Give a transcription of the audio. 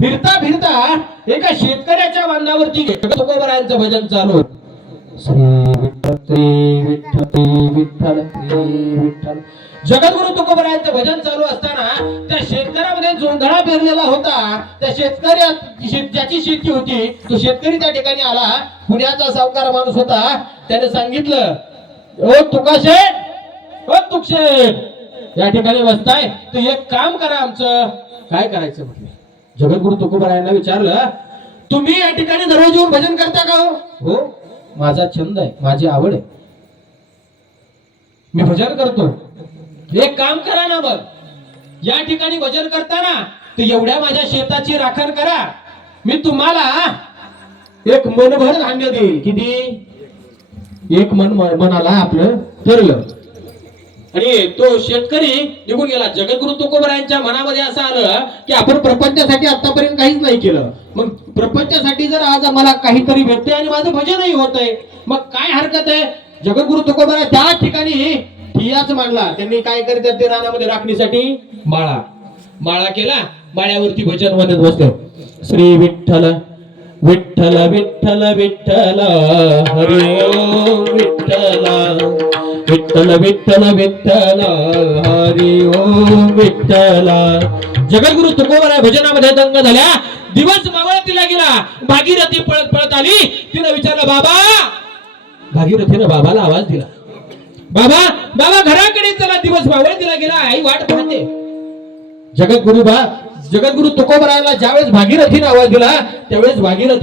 फिरता फिरता एका शेतकऱ्याच्या बांधावरती तुकोबरायांचं भजन चालू. श्री विठ्ठल श्री विठ्ठल श्री विठ्ठल. जगद्गुरु तुकोबरायांचं भजन चालू असताना त्या शेतकऱ्यामध्ये जोंधळा पेरलेला होता. त्या शेतकऱ्या ज्याची शेती होती तो शेतकरी त्या ठिकाणी आला. पुण्याचा सावकार माणूस होता. त्याने सांगितलं, ओ तुकाशेठ, ओ तुकशेठ, या ठिकाणी बसताय तर एक काम करा. आमचं काय करायचं म्हटलं. जगद्गुरु तुकोबरायांना विचारलं, तुम्ही या ठिकाणी दररोज येऊन भजन करता का? हो, माझा छंद आहे, माझी आवड आहे, मी भजन करतो. एक काम करा ना, मग या ठिकाणी भजन करताना तर एवढ्या माझ्या शेताची राखण करा. मी तुम्हाला एक मनभर धान्य देईल. किती? एक मनाला आपलं ठरलं. आणि तो शेतकरी निघून गेला. जगद्गुरु तुकोबरायांच्या मनामध्ये असं आलं की आपण प्रपंचासाठी आतापर्यंत काहीच नाही केलं. मग प्रपंचासाठी जर आज आम्हाला काहीतरी भेटते आणि माझं भजनही होतंय, मग काय हरकत आहे. जगद्गुरु तुकोबरा त्या ठिकाणी ठियाच मांडला. त्यांनी काय करतात ते रानामध्ये राखणीसाठी माळा केला. माळ्यावरती भजन म्हणत बसले. श्री विठ्ठल विठ्ठल विठ्ठल विठ्ठल हरी ओम विठ्ठल विठ्ठल विठ्ठल विठ्ठल हरी ओम विठ्ठल. जगद्गुरु तुकोबरा भजनामध्ये दंग झाल्या. दिवस मावळतीला गेला. भागीरथी पळत पळत आली. तिने विचारलं, बाबा. भागीरथीने बाबाला आवाज दिला, बाबा घराकडे चला, दिवस मावळतीला गेला, आई वाट पाहते. जगद्गुरु तुकोबराला ज्यावेळेस भागीरथीने आवाज दिला त्यावेळेस भागीरथी